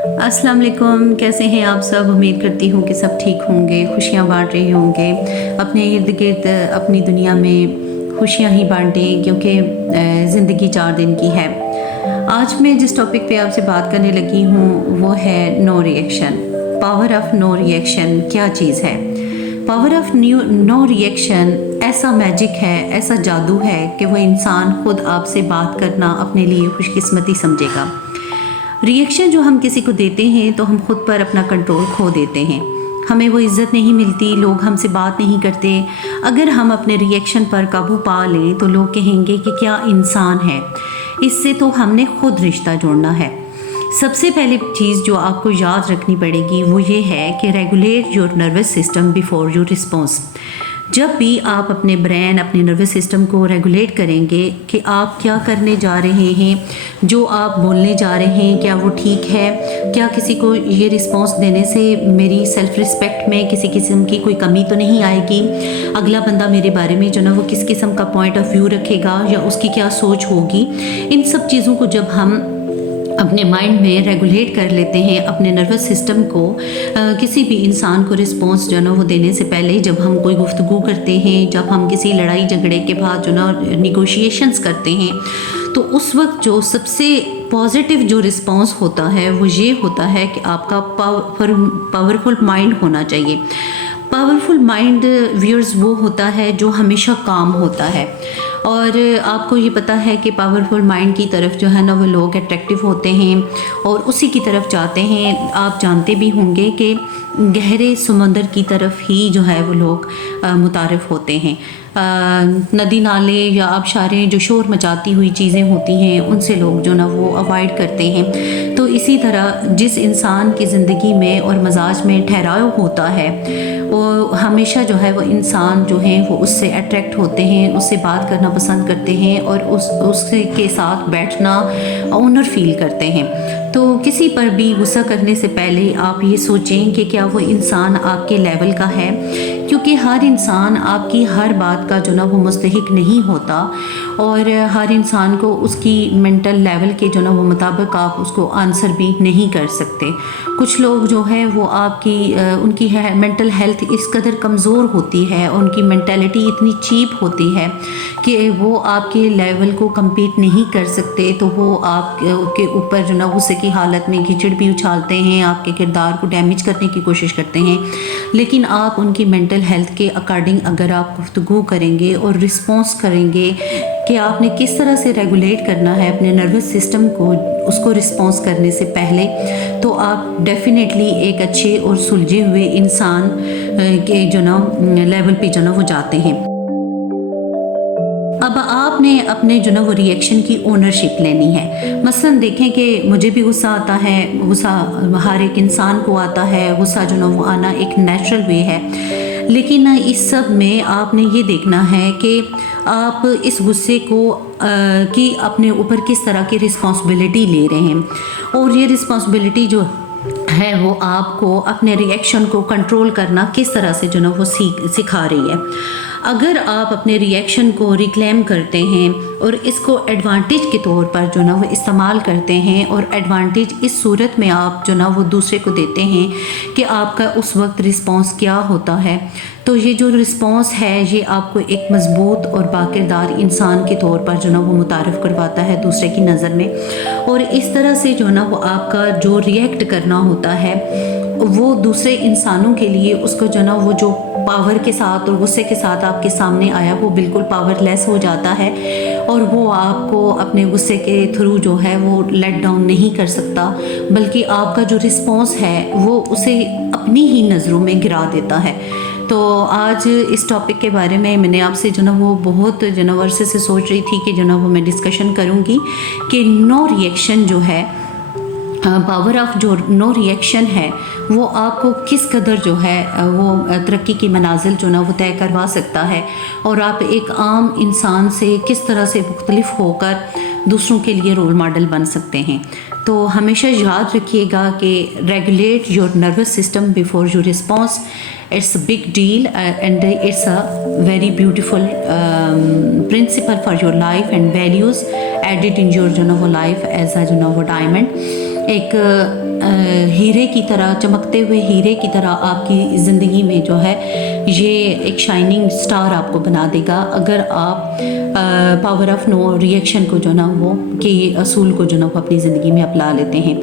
अस्सलाम वालेकुम, कैसे हैं आप सब। उम्मीद करती हूँ कि सब ठीक होंगे, खुशियाँ बांट रहे होंगे, अपने इर्द गिर्द अपनी दुनिया में खुशियाँ ही बांटें, क्योंकि ज़िंदगी 4 दिन की है। आज मैं जिस टॉपिक पे आपसे बात करने लगी हूँ वो है no reaction. Power of no reaction क्या चीज़ है। पावर ऑफ नो रिएक्शन ऐसा मैजिक है, ऐसा जादू है कि वो इंसान खुद आपसे बात करना अपने लिए खुशकिस्मती समझेगा। रिएक्शन जो हम किसी को देते हैं तो हम खुद पर अपना कंट्रोल खो देते हैं, हमें वो इज़्ज़त नहीं मिलती, लोग हमसे बात नहीं करते। अगर हम अपने रिएक्शन पर काबू पा लें तो लोग कहेंगे कि क्या इंसान है। इससे तो हमने खुद रिश्ता जोड़ना है। सबसे पहली चीज़ जो आपको याद रखनी पड़ेगी वो ये है कि regulate your nervous system before your response. जब भी आप अपने ब्रेन, अपने नर्वस सिस्टम को रेगुलेट करेंगे कि आप क्या करने जा रहे हैं, जो आप बोलने जा रहे हैं क्या वो ठीक है, क्या किसी को ये रिस्पॉन्स देने से मेरी सेल्फ रिस्पेक्ट में किसी किस्म की कोई कमी तो नहीं आएगी, अगला बंदा मेरे बारे में जो ना वो किस किस्म का पॉइंट ऑफ व्यू रखेगा या उसकी क्या सोच होगी। इन सब चीज़ों को जब हम अपने माइंड में रेगुलेट कर लेते हैं, अपने नर्वस सिस्टम को किसी भी इंसान को रिस्पॉन्स जो ना वो देने से पहले, जब हम कोई गुफ्तगू करते हैं, जब हम किसी लड़ाई झगड़े के बाद जो ना निगोशिएशंस करते हैं, तो उस वक्त जो सबसे पॉजिटिव जो रिस्पॉन्स होता है वो ये होता है कि आपका पावरफुल माइंड होना चाहिए। पावरफुल माइंड व्यूअर्स वो होता है जो हमेशा काम होता है, और आपको ये पता है कि पावरफुल माइंड की तरफ जो है ना वो लोग अट्रैक्टिव होते हैं और उसी की तरफ जाते हैं। आप जानते भी होंगे कि गहरे समंदर की तरफ ही जो है वो लोग मुतारिफ होते हैं। नदी नाले या आबशारें जो शोर मचाती हुई चीज़ें होती हैं उनसे लोग जो ना वो अवॉइड करते हैं। तो इसी तरह जिस इंसान की ज़िंदगी में और मजाज में ठहराव होता है वो हमेशा जो है वो इंसान जो है वो उससे अट्रैक्ट होते हैं, उससे बात करना पसंद करते हैं और उसके साथ बैठना ऑनर फील करते हैं। तो किसी पर भी गुस्सा करने से पहले आप ये सोचें कि क्या वो इंसान आपके लेवल का है, क्योंकि हर इंसान आपकी हर बात का जो ना वो मुस्तहिक नहीं होता और हर इंसान को उसकी मेंटल लेवल के जो ना वो मुताबिक आप उसको आंसर भी नहीं कर सकते। कुछ लोग जो है वो आपकी उनकी मेंटल हेल्थ इस कदर कमज़ोर होती है, उनकी मेंटालिटी इतनी चीप होती है कि वो आपके लेवल को compete नहीं कर सकते, तो वो आपके ऊपर जो ना गुस्से की हालत में कीचड़ भी उछालते हैं, आपके किरदार को डैमेज करने की कोशिश करते हैं। लेकिन आप उनकी मेंटल हेल्थ के अकॉर्डिंग अगर आप गुफ्तगू करेंगे और रिस्पॉन्स करेंगे कि आपने किस तरह से रेगुलेट करना है अपने नर्वस सिस्टम को उसको रिस्पॉन्स करने से पहले, तो आप डेफिनेटली एक अच्छे और सुलझे हुए इंसान के जो ना लेवल पे जो ना वो जाते हैं। अब आपने अपने जो ना वो रिएक्शन की ओनरशिप लेनी है। मसलन देखें कि मुझे भी गुस्सा आता है, गुस्सा हर एक इंसान को आता है, गुस्सा जो ना वो आना एक नेचुरल वे है। लेकिन इस सब में आपने ये देखना है कि आप इस गुस्से को कि अपने ऊपर किस तरह की रिस्पॉन्सिबिलिटी ले रहे हैं, और ये रिस्पॉन्सिबिलिटी जो है वो आपको अपने रिएक्शन को कंट्रोल करना किस तरह से जो ना वो सिखा रही है। अगर आप अपने रिएक्शन को रिक्लेम करते हैं और इसको एडवांटेज के तौर पर जो ना वो इस्तेमाल करते हैं, और एडवांटेज इस सूरत में आप जो ना वो दूसरे को देते हैं कि आपका उस वक्त रिस्पॉन्स क्या होता है, तो ये जो रिस्पॉन्स है ये आपको एक मजबूत और बाकिरदार इंसान के तौर पर जो ना वो मुतारिफ करवाता है दूसरे की नज़र में। और इस तरह से जो ना वो आपका जो रिएक्ट करना होता है वो दूसरे इंसानों के लिए उसको जो ना वो जो पावर के साथ और गुस्से के साथ आपके सामने आया वो बिल्कुल पावरलेस हो जाता है, और वो आपको अपने गुस्से के थ्रू जो है वो लेट डाउन नहीं कर सकता, बल्कि आपका जो रिस्पॉन्स है वो उसे अपनी ही नज़रों में गिरा देता है। तो आज इस टॉपिक के बारे में मैंने आपसे जो ना वो बहुत जो ना वर्षे से सोच रही थी कि जो ना वो मैं डिस्कशन करूँगी कि नो रिएक्शन जो है, पावर ऑफ जो नो रिएक्शन है वो आपको किस कदर जो है वो तरक्की की मनाजिल जो ना वो तय करवा सकता है, और आप एक आम इंसान से किस तरह से मुख्तलिफ होकर दूसरों के लिए रोल मॉडल बन सकते हैं। तो हमेशा याद रखिएगा कि regulate your nervous system before your response. It's a big deal and it's a very beautiful principle for your life and values added in your जो ना वो लाइफ एज अ जो ना वो डायमंड। ایک ہیرے کی طرح، چمکتے ہوئے ہیرے کی طرح آپ کی زندگی میں جو ہے یہ ایک شائننگ سٹار آپ کو بنا دے گا، اگر آپ power of no reaction کو جو نا وہ کہ اصول کو جو نا وہ اپنی زندگی میں اپنا لیتے ہیں۔